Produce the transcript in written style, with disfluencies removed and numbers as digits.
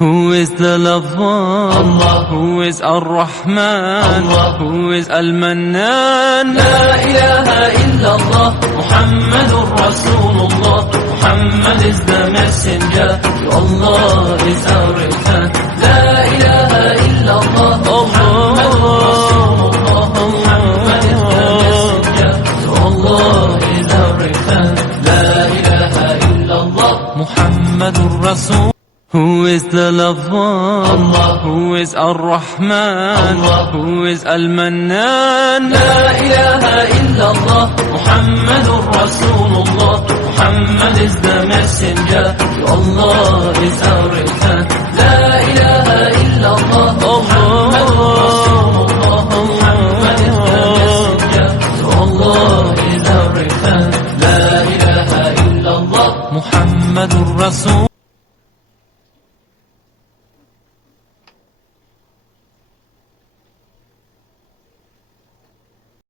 Who is the lover? Allah. Who is Ar-Rahman? Allah. Who is Al-Mannan? La ilaha illallah, Muhammadur Rasulullah. Muhammad is the messenger, to Allah is our return. La ilaha illallah, Muhammadur Rasulullah. Muhammad is the messenger, to Allah is our return. La ilaha illallah, Muhammadur Rasul. Who is the lover? Allah. Who is Ar-Rahman? Allah. Who is Al-Mannan? La ilaha illallah, Muhammadur Rasulullah. Muhammad is the messenger, to Allah is our return.